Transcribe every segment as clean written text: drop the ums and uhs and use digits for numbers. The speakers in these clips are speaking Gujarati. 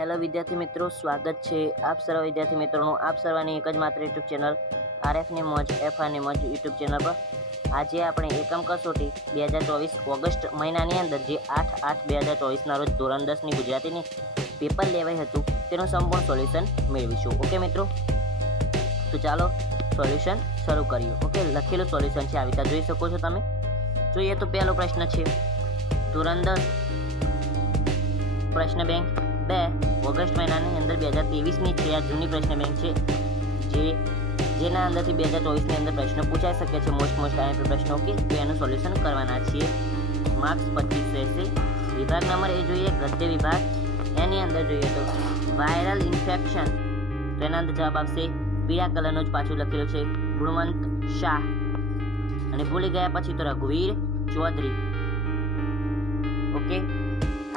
હેલો વિદ્યાર્થી મિત્રો, સ્વાગત છે આપ સર્વ વિદ્યાર્થી મિત્રોનું આપ સર્વની એક જ માત્ર યુટ્યુબ ચેનલ આરએફની મોજ એફઆરની મોજ યુટ્યુબ ચેનલ પર આજે આપણે એકમ કસોટી 2024 ઓગસ્ટ મહિનાની અંદર જે 8/8/2024ના રોજ ધોરણ 10ની ગુજરાતીની પેપર લેવાઈ હતું તેનું સંપૂર્ણ સોલ્યુશન મેળવીશું. ઓકે મિત્રો, તો ચાલો સોલ્યુશન શરૂ કરીએ. ઓકે, લખેલું સોલ્યુશન છે, આવી રીતે જોઈ શકો છો તમે. જોઈએ તો પહેલો પ્રશ્ન છે ધોરણ 10 પ્રશ્ન બેંક 2 ઓગસ્ટ મહિનાની અંદર 2023ની છે. આ જૂની પ્રશ્ન બેંક છે જેના અંદરથી 2024ની અંદર પ્રશ્ન પૂછાઈ શકે છે, મોસ્ટ આઈએમપી પ્રશ્નો. ઓકે, તો એનું સોલ્યુશન કરવાના છીએ. માર્ક્સ 25 રહેશે. વિભાગ નંબર એ જોઈએ ગદ્ય વિભાગ. એની અંદર જોઈએ તો વાયરલ ઇન્ફેક્શન, તો એના અંદર જવાબ આવશે પીળા કલરનું જ પાછું લખેલું છે ગુણવંત શાહ. અને ભૂલી ગયા પછી તો રઘુવીર ચૌધરી. ઓકે,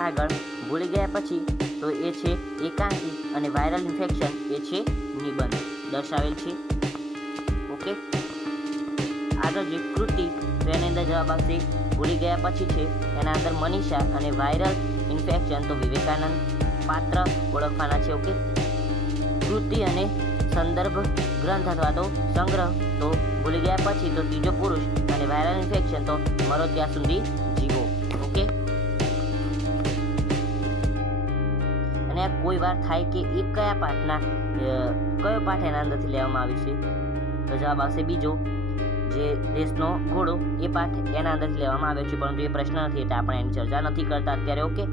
આગળ ભૂલી ગયા પછી તો એ છે એકાંકી અને વાયરલ ઇન્ફેક્શન એ છે નિબંધ દર્શાવેલ છે. ઓકે, આગળ જે કૃતિ, તો એની અંદર જવાબ આવશે ભૂલી ગયા પછી છે એના અંદર મનીષા અને વાયરલ ઇન્ફેક્શન તો વિવેકાનંદ. પાત્ર ઓળખવાના છે. ઓકે, કૃતિ અને સંદર્ભ ગ્રંથ અથવા તો સંગ્રહ, તો ભૂલી ગયા પછી તો ત્રીજો પુરુષ અને વાયરલ ઇન્ફેક્શન તો મરો ત્યાં સુધી જીવો. ઓકે, અને આ કોઈ વાર થાય કે એ કયા પાઠના કયો પાઠ એના અંદરથી લેવામાં આવ્યું છે, તો જવાબ આવશે બીજો, જે દેશનો ઘોડો એ પાઠ એના અંદરથી લેવામાં આવ્યો છે, પરંતુ એ પ્રશ્ન નથી એટલે આપણે એની ચર્ચા નથી કરતા અત્યારે. ઓકે,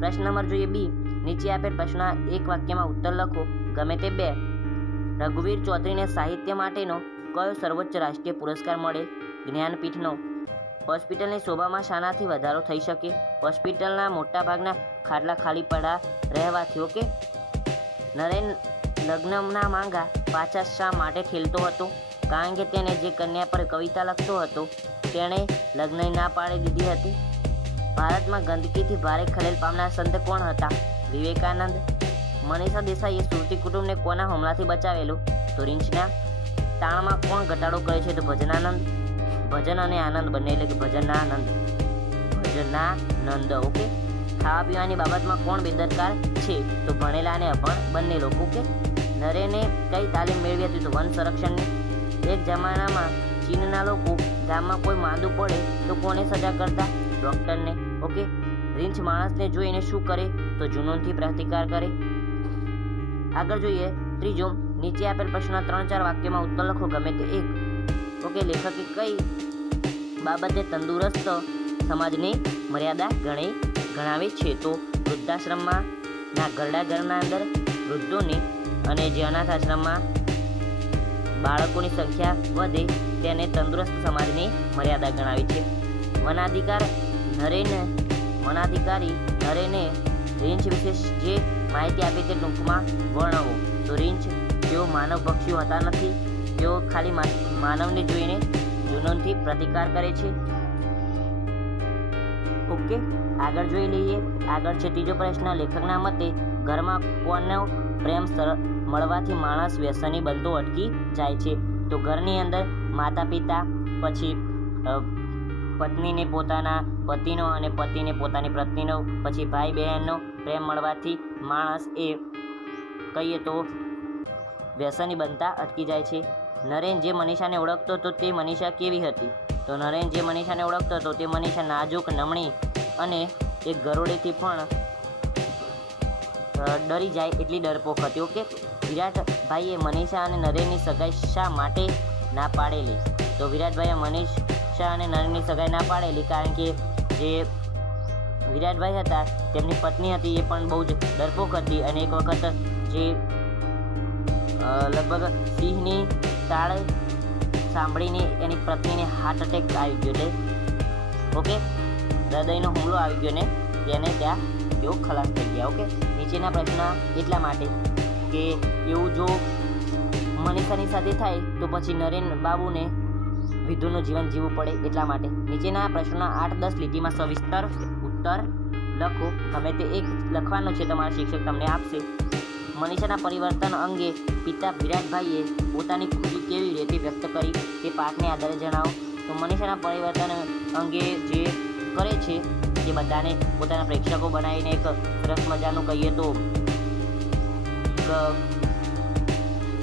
પ્રશ્ન નંબર જોઈએ બી. નીચે આપેલ પ્રશ્ન એક વાક્યમાં ઉત્તર લખો, ગમે તે બે. રઘુવીર ચૌધરીને સાહિત્ય માટેનો કયો સર્વોચ્ચ રાષ્ટ્રીય પુરસ્કાર મળે? જ્ઞાનપીઠનો. હોસ્પિટલની શોભામાં શાનાથી વધારો થઈ શકે? હોસ્પિટલના મોટાભાગના ખાટલા ખાલી પડા રહેવાથી. ઓકે, નરેન લગ્નના માંગા પાછા શા માટે ઠેલતો હતો? કારણ કે તેને જે કન્યા પર કવિતા લખતો હતો તેણે લગ્નની ના પાડી દીધી હતી. ભારતમાં ગંદકીથી ભારે ખલેલ પામનાર સંત કોણ હતા? વિવેકાનંદ. મનીષા દેસાઈએ સુરતી કુટુંબને કોના હુમલાથી બચાવેલું? તો રીંછના. તાણમાં કોણ ઘટાડો કરે છે? તો ભજનાનંદ. ભજન અને આનંદ બંને, એટલે કે ભજનાનંદ. ઓકે, ખાવા પીવાની બાબતમાં કોણ બેદરકાર છે? તો ભણેલા અને અભણ બંને લોકો. ઓકે, નરેને કઈ તાલીમ મેળવી હતી? તો વન સંરક્ષણની. એક જમાનામાં ચીનના લોકો ગામમાં કોઈ માંદું પડે તો કોને સજા કરતા? ડૉક્ટરને. ઓકે, રીંછ માણસને જોઈને શું કરે? તો જુનૂનથી પ્રતિકાર કરે. આગળ જોઈએ ત્રીજો. નીચે આપેલ પ્રશ્ન 3-4 વાક્યમાં ઉત્તર લખો, ગમે તે એક. ઓકે, લેખકે કઈ બાબતે તંદુરસ્ત સમાજની મર્યાદા ગણાવી છે? તો વૃદ્ધાશ્રમમાં ના ઘરડા ઘરના અંદર વૃદ્ધોની અને જે અનાથ આશ્રમમાં બાળકોની સંખ્યા વધે તેને તંદુરસ્ત સમાજની મર્યાદા ગણાવી છે. વનાધિકારી નરેને રીંછ વિશે જે માહિતી આપી તે ટૂંકમાં વર્ણવો. તો રીંછ તેઓ માનવ પક્ષીઓ હતા નથી, તેઓ ખાલી માનવને જોઈને જુનૂનથી પ્રતિકાર કરે છે. ઓકે, આગળ જોઈ લઈએ. આગળ છે ત્રીજો પ્રશ્ન. લેખકના મતે ઘરમાં કોનો પ્રેમ મળવાથી માણસ વ્યસની બનતો અટકી જાય છે? તો ઘરની અંદર માતા પિતા, પછી પત્નીને પોતાના પતિનો અને પતિને પોતાની પત્નીનો, પછી ભાઈ બહેનનો પ્રેમ મળવાથી માણસ એ કહીએ તો વ્યસની બનતા અટકી જાય છે. નરેન જે મનીષાને ઓળખતો હતો તે મનીષા કેવી હતી? તો નરેન જે મનીષાને ઓળખતો હતો તે મનીષા નાજુક, નમણી અને એક ગરોળીથી પણ ડરી જાય એટલી ડરપોક હતી. ઓકે, વિરાટભાઈએ મનીષા અને નરેનની સગાઈ શા માટે ના પાડેલી? તો વિરાટભાઈએ મનીષા અને નરેનની સગાઈ ના પાડેલી કારણ કે જે વિરાટભાઈ હતા તેમની પત્ની હતી એ પણ બહુ જ ડરપોક હતી, અને એક વખત જે લગભગ સિંહની તાળ સાંભળીને એની પત્નીને હાર્ટ એટેક આવી ગયો, એટલે ઓકે હૃદયનો હુમલો આવી ગયો ને તેને ત્યાં તેઓ ખલાસ થઈ ગયા. ઓકે, નીચેના પ્રશ્ન એટલા માટે કે એવું જો મનીષાની સાથે થાય તો પછી નરેન બાબુને વિધુનું જીવન જીવવું પડે એટલા માટે. નીચેના પ્રશ્નના 8-10 લીટીમાં સવિસ્તર ઉત્તર લખો, ગમે તે એક લખવાનો છે, તમારા શિક્ષક તમને આપશે. મનીષાના પરિવર્તન અંગે પિતા વિરાટભાઈએ પોતાની ખુશી કેવી રીતે વ્યક્ત કરી તે પાઠને આધારે જણાવો. તો મનીષાના પરિવર્તન અંગે જે કરે છે એ બધાને પોતાના પ્રેક્ષકો બનાવીને એક સરસ મજાનું કહીએ તો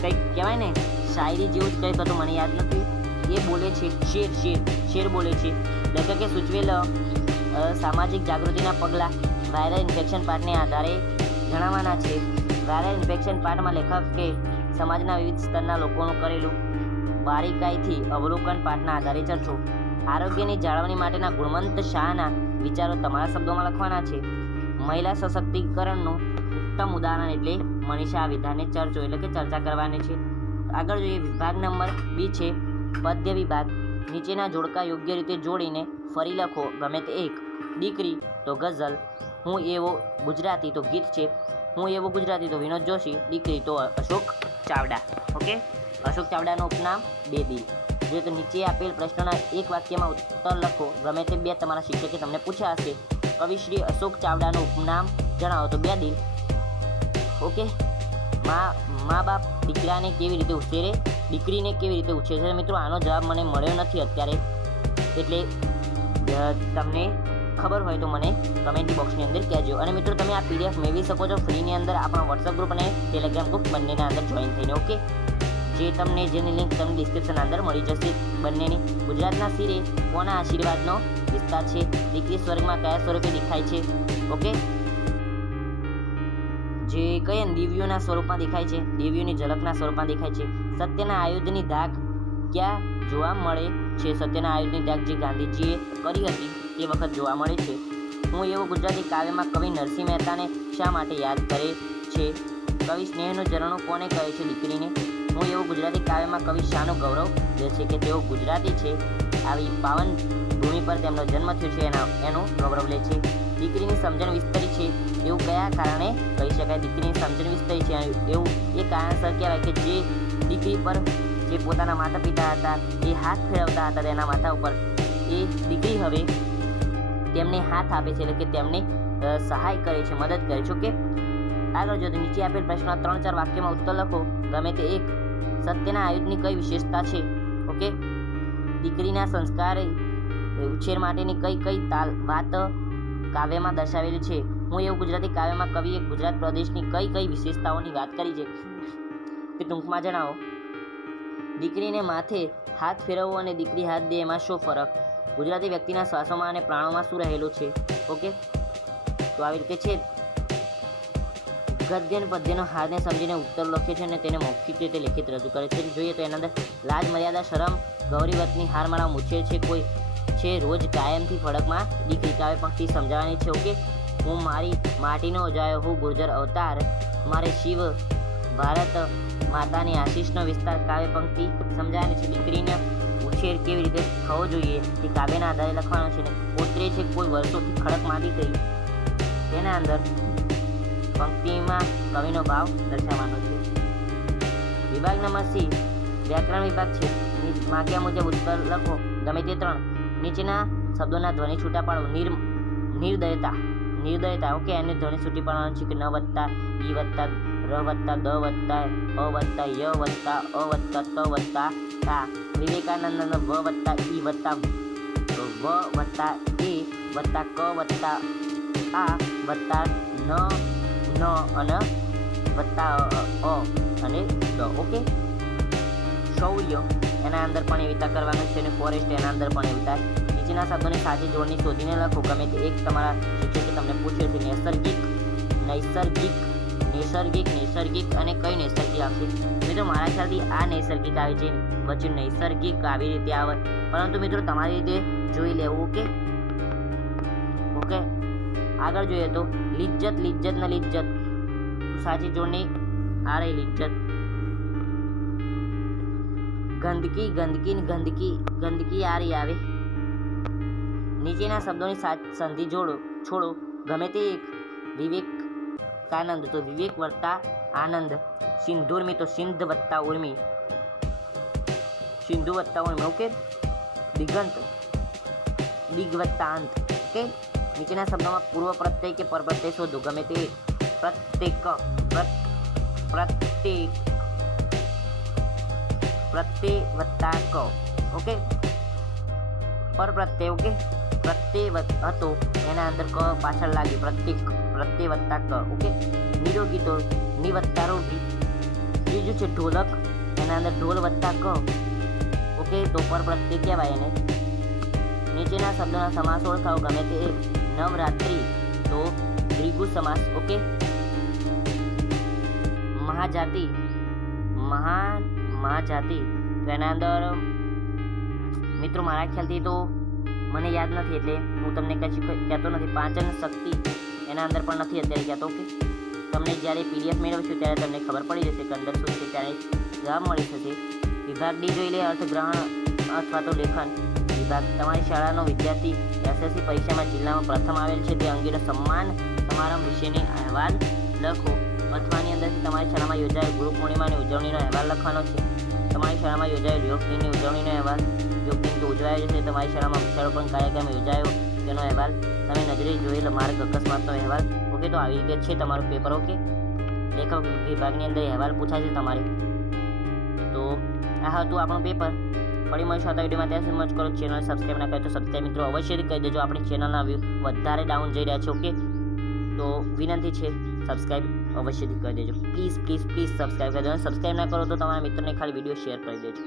કંઈક કહેવાય ને શાયરી જેવું જ કંઈક હતું, મને યાદ નથી. એ બોલે છે શેર બોલે છે. લેખકે સૂચવેલ સામાજિક જાગૃતિના પગલાં વાયરલ ઇન્ફેક્શન પાઠને આધારે જણાવવાના છે. વાયરલ ઇન્ફેક્શન પાઠમાં લેખકે સમાજના વિવિધ સ્તરના લોકોનું કરેલું બારીકાઈથી અવલોકન પાઠના આધારે ચર્ચો. આરોગ્યની જાળવણી માટેના ગુણવંત શાહના વિચારો તમારા શબ્દોમાં લખવાના છે. મહિલા સશક્તિકરણનું ઉત્તમ ઉદાહરણ એટલે મનીષા વિધાને ચર્ચો એટલે કે ચર્ચા કરવાની છે. આગળ જોઈએ, વિભાગ નંબર 2 છે પદ્ય વિભાગ. નીચેના જોડકા યોગ્ય રીતે જોડીને ફરી લખો. ગમે તે એક. દીકરી તો ગઝલ, હું એવો ગુજરાતી તો ગીત છે. હું એવો ગુજરાતી તો વિનોદ જોશી. દીકરી તો અશોક ચાવડા. ઓકે, અશોક ચાવડાનું ઉપનામ બેદી. જો તો નીચે આપેલ પ્રશ્નના એક વાક્યમાં ઉત્તર લખો. ગમે તે 2 તમારા શિક્ષકે તમને પૂછ્યા હશે. કવિ શ્રી અશોક ચાવડાનું ઉપનામ જણાવો તો બેદિલ. ઓકે, મા બાપ દીકરાને કેવી રીતે ઉછેરે, દીકરીને કેવી રીતે ઉછેરે છે? મિત્રો, આનો જવાબ મને મળ્યો નથી અત્યારે, એટલે તમને ખબર હોય તો મને કમેન્ટ બોક્સની અંદર કહેજો. અને મિત્રો, તમે આ PDF મેળવી શકો છો ફ્રીની અંદર આપણા વોટ્સઅપ ગ્રુપ અને ટેલિગ્રામ ગ્રુપ બંનેના અંદર જોઈન થઈને. ઓકે, જેની લિંક તમને ડિસ્ક્રિપ્શન અંદર મળી જશે બંનેની. ગુજરાતના શિરે કોના આશીર્વાદનો વિસ્તાર છે? દીકરી સ્વર્ગમાં કયા સ્વરૂપે દેખાય છે? ઓકે, જે કયા દિવ્યોના સ્વરૂપમાં દેખાય છે? દિવ્યોની ઝલકના સ્વરૂપમાં દેખાય છે. સત્યના આયુધની ધાક ક્યાં જોવા મળે છે? સત્યના આયુધની ધાક જે ગાંધીજીએ કરી હતી તે વખત જોવા મળે છે. હું એવો ગુજરાતી કાવ્યમાં કવિ નરસિંહ મહેતાને શા માટે યાદ કરે છે? કવિ સ્નેહનું ઝરણું કોને કહે છે? દીકરીને. હું એવું ગુજરાતી કાવ્યમાં કવિ શાનું ગૌરવ લે છે કે તેઓ ગુજરાતી છે? આવી પાવન ભૂમિ પર તેમનો જન્મ થયો છે એનું ગૌરવ લે છે. દીકરીની સમજણ વિસ્તરી છે એવું કયા કારણે કહી શકાય? દીકરીની સમજણ વિસ્તરી છે એવું એ કારણસર કહેવાય કે જે દીકરી પર જે પોતાના માતા પિતા હતા એ હાથ ફેરવતા હતા તેના માથા ઉપર, એ દીકરી હવે તેમને હાથ આપે છે, એટલે કે તેમને સહાય કરે છે, મદદ કરે છે. ઓકે, આગળ જો નીચે આપેલ પ્રશ્નના 3-4 વાક્યમાં ઉત્તર લખો. ગમે તે એક. સત્યના આયુધની કઈ વિશેષતા છે? ઓકે, દીકરીના સંસ્કાર ઉછેર માટેની કઈ વાત કાવ્યમાં દર્શાવેલી છે? હું એવું ગુજરાતી કાવ્યમાં કવિએ ગુજરાત પ્રદેશની કઈ વિશેષતાઓની વાત કરી છે તે ટૂંકમાં જણાવો. દીકરીને માથે હાથ ફેરવવો અને દીકરી હાથ દે એમાં શું ફરક? ગુજરાતી વ્યક્તિના શ્વાસોમાં અને પ્રાણોમાં શું રહેલું છે? ઓકે, તો આવી રીતે છે. ગદ્ય અને પદ્યનો હારને સમજીને ઉત્તર લખે છે અને તેને મૌખિક રીતે લેખિત રજૂ કરે છે. જોઈએ તો એના અંદર લાજ મર્યાદા શરમ ગૌરીવતની હાર મારા મૂછે છે કોઈ છે રોજ કાયમથી ફળકમાં દીકરી કાવ્ય પંક્તિ સમજાવવાની છે. ઓકે, હું મારી માટીનો જાયો હું ગુર્જર અવતાર મારે શિવ ભારત માતાની આશીષનો વિસ્તાર કાવ્ય પંક્તિ સમજાવવાની છે. દીકરીને ઉછેર કેવી રીતે થવો જોઈએ તે કાવ્યના આધારે લખવાનો છે. પોતરે છે કોઈ વર્ષોથી ખડકમાં દીકરી, તેના અંદર પંક્તિમાં કવિનો ભાવ દર્શાવવાનો છે. વિભાગ નંબર C વ્યાકરણ વિભાગ છે. માગ્યા મુજબ ઉત્તર લખો. ગમે તે 3. નીચેના શબ્દોના ધ્વનિ છૂટા પાડો. નિર્દયતા. ઓકે, એને ધ્વનિ છૂટી પાડવાનું છે કે ન વત્તા ઈ વત્તા ર વત્તા દ વત્તા અ વત્તા ય વત્તા અ વત્તા ત વત્તા તા. વિવેકાનંદ વ વત્તા ઈ વત્તા વ વત્તા એ વત્તા ક વત્તા આ વત્તા ન અને વત્તા અ અને દ. ઓકે, શૌર્ય એના અંદર પણ એવી કરવાનું છે અને ફોરેસ્ટ એના અંદર પણ એવી. નીચેના શબ્દોની સાચી જોડણી શોધીને લખો. ગમે તે એક તમારા શિક્ષકે તમને પૂછ્યું છે. નૈસર્ગિક અને કઈ નૈસર્ગિક આવશે? મિત્રો, મારા ખ્યાલથી આ નૈસર્ગિક આવે છે, વચ્ચે નૈસર્ગિક આવી રીતે આવે, પરંતુ મિત્રો તમારી રીતે જોઈ લેવું. ઓકે, આગળ જોઈએ તો લિજ્જત સાચી જોડણી આ રહી લિજ્જત. ગંદકી આ રહી આવે. નીચેના શબ્દોની સંધિ છોડો. ગમે તે એક. વિવેકાનંદ તો વિવેક વત્તા આનંદ. સિંધુર્મી તો સિંધ વત્તા ઉર્મી. ઓકે, દિગ વત્તા અંત. ઓકે, નીચેના શબ્દોમાં પૂર્વ પ્રત્યય કે પર પ્રત્યય શોધો. ગમે તે પ્રત્યય વત્તા ક. ઓકે, પર પ્રત્યય. ઓકે, પ્રત્યય હતો એના અંદર ક પાછળ લાગી પ્રત્યય વત્તા ક. ઓકે, ઘૂઘની વત્તા રોટી. ત્રીજું છે ઢોલક, એના અંદર ઢોલ વત્તા ક. ઓકે, તો પર પ્રત્યય કહેવાય એને. નીચેના શબ્દોના સમાસ ઓળખાવો ગમે તે એક. નવરાત્રિ તો દ્વિગુ સમાસ. ઓકે, મહાજાતિ મહાજાતિ તો એના અંદર મિત્રો મારા ખ્યાલથી તો મને યાદ નથી એટલે હું તમને કશું કહેતો નથી. પાચન શક્તિ એના અંદર પણ નથી અત્યારે કહેતો. ઓકે, તમને જ્યારે પીડીએફ મેળવશું ત્યારે તમને ખબર પડી જશે કે અંદર શું છે, ત્યારે જવાબ મળી જશે. વિભાગ ડી જોઈ લે, અર્થગ્રહણ અથવા તો લેખન વિભાગ. તમારી શાળાનો વિદ્યાર્થી એસએસસી પરીક્ષામાં જિલ્લામાં પ્રથમ આવેલ છે તે અંગેનો સન્માન સમારંભ વિશેની અહેવાલ લખો. અથવાની અંદરથી તમારી શાળામાં યોજાયેલ ગુરુ પૂર્ણિમાની ઉજવણીનો અહેવાલ લખવાનો છે. તમારી શાળામાં યોજાયેલ યોગ દિનની ઉજવણીનો અહેવાલ. યોગ દિન તો ઉજવાયો છે. તમારી શાળામાં વૃક્ષારોપણ કાર્યક્રમ યોજાયો તેનો અહેવાલ. તમે નજરે જોયેલ માર્ગ અકસ્માતનો અહેવાલ. ઓકે, તો આવી રીતે છે તમારું પેપર. ઓકે, લેખક વિભાગની અંદર અહેવાલ પૂછાય છે તમારે. તો આ હતું આપણું પેપર. ફરી મળીશું આવતા વિડીયોમાં. ત્યાં સુધી મચ કરો. ચેનલ સબસ્ક્રાઈબ ના કરે તો સબસ્ક્રાઈબ મિત્રો અવશ્યથી કરી દેજો. આપણી ચેનલના વ્યૂ વધારે ડાઉન જઈ રહ્યા છે. ઓકે, તો વિનંતી છે સબસ્ક્રાઈબ અવશ્યથી કરી દેજો. પ્લીઝ સબસ્ક્રાઈબ કરી દેજો. સબસ્ક્રાઈબ ના કરો તો તમારા મિત્રને ખાલી વિડીયો શેર કરી દેજો.